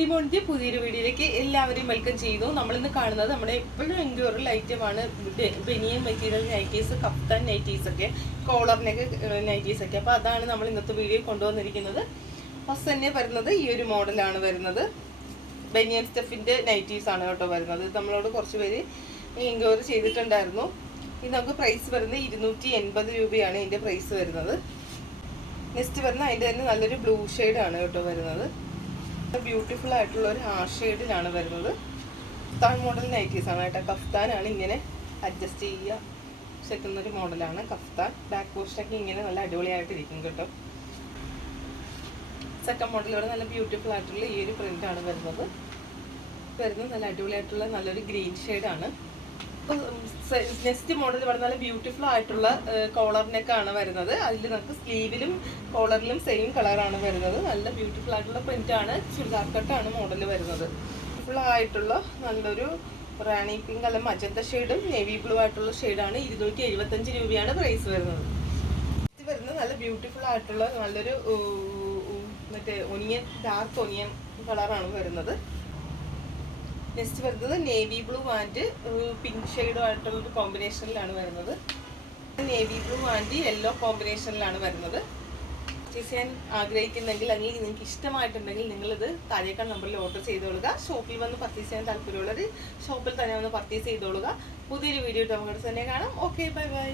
ഡിമോണിന്റെ പുതിയൊരു വീഡിയോയിലേക്ക് എല്ലാവരെയും വെൽക്കം ചെയ്യുന്നു. നമ്മളിന്ന് കാണുന്നത് നമ്മുടെ എപ്പോഴും എൻക്വയറിൽ ഐറ്റമാണ് ബനിയൻ മെറ്റീരിയൽ നൈറ്റീസ്, കഫ്താൻ നൈറ്റീസ് ഒക്കെ, കോളറിനൊക്കെ നൈറ്റീസ് ഒക്കെ. അപ്പോൾ അതാണ് നമ്മൾ ഇന്നത്തെ വീഡിയോ കൊണ്ടുവന്നിരിക്കുന്നത്. ഫസ്റ്റ് തന്നെ വരുന്നത് ഈ ഒരു മോഡലാണ് വരുന്നത്. ബനിയൻ സ്റ്റഫിൻ്റെ നൈറ്റീസ് ആണ് കേട്ടോ വരുന്നത്. നമ്മളോട് കുറച്ച് പേര് എൻക്വയറി ചെയ്തിട്ടുണ്ടായിരുന്നു. ഇത് നമുക്ക് പ്രൈസ് വരുന്നത് 280 രൂപയാണ് ഇതിൻ്റെ പ്രൈസ് വരുന്നത്. നെക്സ്റ്റ് വരുന്ന അതിൻ്റെ തന്നെ നല്ലൊരു ബ്ലൂ ഷെയ്ഡാണ് കേട്ടോ വരുന്നത്. ബ്യൂട്ടിഫുൾ ആയിട്ടുള്ള ഒരു ഹാഷ് ഷെയ്ഡിലാണ് വരുന്നത്. കഫ്താൻ മോഡൽ നൈറ്റീസ് ആണ് കേട്ടോ. കഫ്താനാണ് ഇങ്ങനെ അഡ്ജസ്റ്റ് ചെയ്യുക സെറ്റുന്നൊരു മോഡലാണ് കഫ്താൻ. ബാക്ക് പോസ്റ്റൊക്കെ ഇങ്ങനെ നല്ല അടിപൊളിയായിട്ടിരിക്കും കേട്ടോ. സെക്കൻഡ് മോഡലോടെ നല്ല ബ്യൂട്ടിഫുൾ ആയിട്ടുള്ള ഈ ഒരു പ്രിൻ്റാണ് വരുന്നത്. നല്ല അടിപൊളിയായിട്ടുള്ള നല്ലൊരു ഗ്രീൻ ഷെയ്ഡാണ്. നെക്സ്റ്റ് മോഡൽ ഇവിടെ നല്ല ബ്യൂട്ടിഫുൾ ആയിട്ടുള്ള കോളർ നെക്കാണ് വരുന്നത്. അതിൽ നമുക്ക് സ്ലീവിലും കോളറിലും സെയിം കളറാണ് വരുന്നത്. നല്ല ബ്യൂട്ടിഫുൾ ആയിട്ടുള്ള പ്രിൻ്റാണ്. ചുരിദാർ കട്ടാണ് മോഡൽ വരുന്നത്. ബ്യൂട്ടിഫുൾ ആയിട്ടുള്ള നല്ലൊരു റാണി പിങ്ക് അല്ല മജന്ത ഷെയ്ഡും നേവി ബ്ലൂ ആയിട്ടുള്ള ഷെയ്ഡാണ്. 275 രൂപയാണ് പ്രൈസ് വരുന്നത്. ഇത് വരുന്നത് നല്ല ബ്യൂട്ടിഫുൾ ആയിട്ടുള്ള നല്ലൊരു മറ്റേ ഒനിയൻ, ഡാർക്ക് ഒനിയൻ കളറാണ് വരുന്നത്. നെക്സ്റ്റ് വരുന്നത് നേവി ബ്ലൂ ആൻഡ് പിങ്ക് ഷെയ്ഡുമായിട്ടുള്ളൊരു കോമ്പിനേഷനിലാണ് വരുന്നത്. നേവി ബ്ലൂ ആൻഡ് യെല്ലോ കോമ്പിനേഷനിലാണ് വരുന്നത്. പർച്ചേസ് ചെയ്യാൻ ആഗ്രഹിക്കുന്നെങ്കിൽ അല്ലെങ്കിൽ നിങ്ങൾക്ക് ഇഷ്ടമായിട്ടുണ്ടെങ്കിൽ നിങ്ങളിത് താഴേക്കാൾ നമ്പറിൽ ഓർഡർ ചെയ്തോളുക. ഷോപ്പിൽ വന്ന് പർച്ചേസ് ചെയ്യാൻ താല്പര്യമുള്ളവർ ഷോപ്പിൽ തന്നെ വന്ന് പർച്ചേസ് ചെയ്തോളുക. പുതിയൊരു വീഡിയോ നമുക്ക് തന്നെ കാണാം. Okay, bye bye.